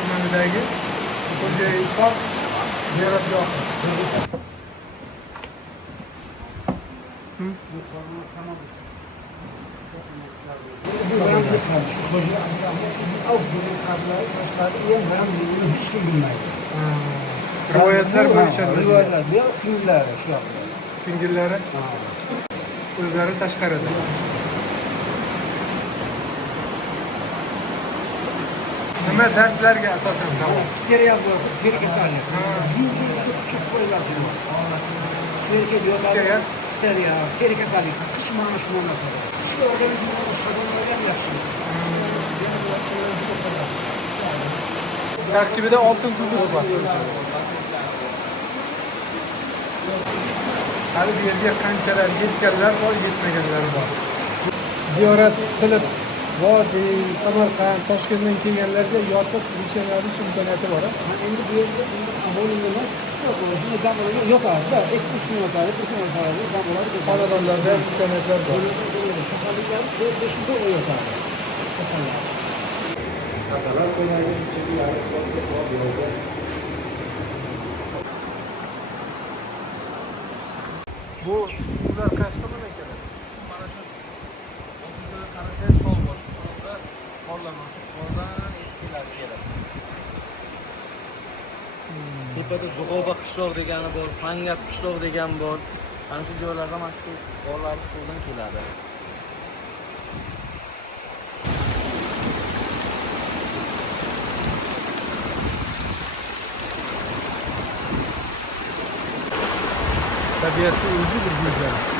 tumanidagi Xo'jayev Park ziyoratgohi. Bu ramzi kalmış. Hoca Avrupa kabloları başkaları en ramzini hiç kim bilmeydi. Rivoyatlar bo'yicha Rivoyatlar. Bu yana singillari şu anda. singillari o'zlari tashqarida. Nima dardlarga asosan davo? Seriyaz bu. Teri keserlik. Jujuju küçük koyulasın. Şöyle diyorlar. Seriyaz. Teri keserlik. Kış maaşı olmasa da. İşte organizmin olmuş kazanmalar en yaxşı. Tarkibida oltin kubik bor. Hali bu yerga qanchalar yetganlar bor, yetmaganlar bor. Ziyorat qilib Vodiy, Samarqand, Toshkentdan kelganlarga yotib nishonlanish imkoniyati bor. Endi bu yerda aholilar shuni damolar yo'q hali. 2-3 kun o'tadi, 1 kun o'tadi. Damolar Xonadonlarda imkoniyatlar bor. kasalliklar 4-5 kun o'tadi. Kasallar. Kasalar qo'ymaydi, shunchaki yarim soat yozda. Bu suvlar qaysi tomondan keladi? Mana shu o'zini qarasangiz tog' boshqa tarafda qorlama, shu qordan keladi. Tepada Dug'oba qishloq degani bor, Fangat qishloq degan bor. Ana shu joylarda mana shu qorlar suvdan keladi. Tabiatning o'zi bir go'zal.